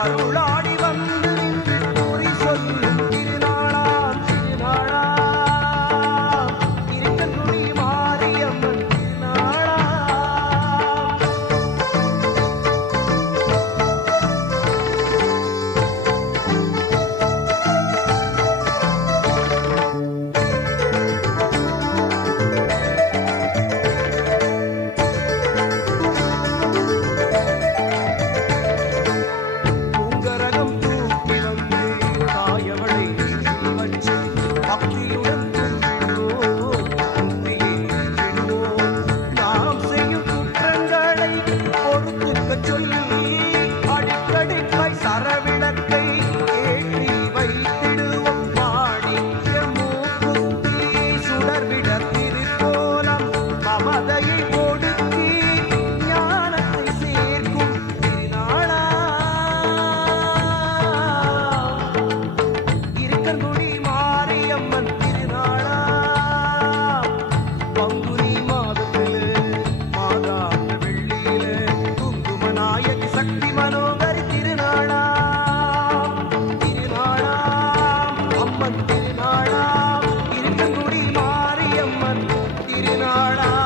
அருளாடி வந்து குறி சொல்லும் திருநாளாம் திருநாளாம் இருக்கங்குடி மாரியம்மன் திருநாளாம். பூங்கரகம் தூக்கி வந்து தாயவளை வச்சு பக்தியுடன் கும்பிடுவோம், கும்பியே விடுவோம். நாம் செய்யும் குற்றங்களை பொறுத்துக்கச் சொல்லி அடிக்கடிக்காய் சரவிளக்கை ஏற்றி வைத்திடுவோம். மாணிக்க மூக்குத்தி சுடர்விட திருக்கோலம் மமதையை ஒடுக்கி ஞானத்தை சேர்க்கும் திருநாளாம் இருக்கங்குடி மாரியம்மன் திருநாளாம். பங்குனி மாதத்திலே மாதாந்த வெள்ளியிலே குங்குமநாயகி சக்தி மனோகரி திருநாளாம் திருநாளாம் அம்மன் திருநாளாம் இருக்கங்குடி மாரியம்மன் திருநாளாம்.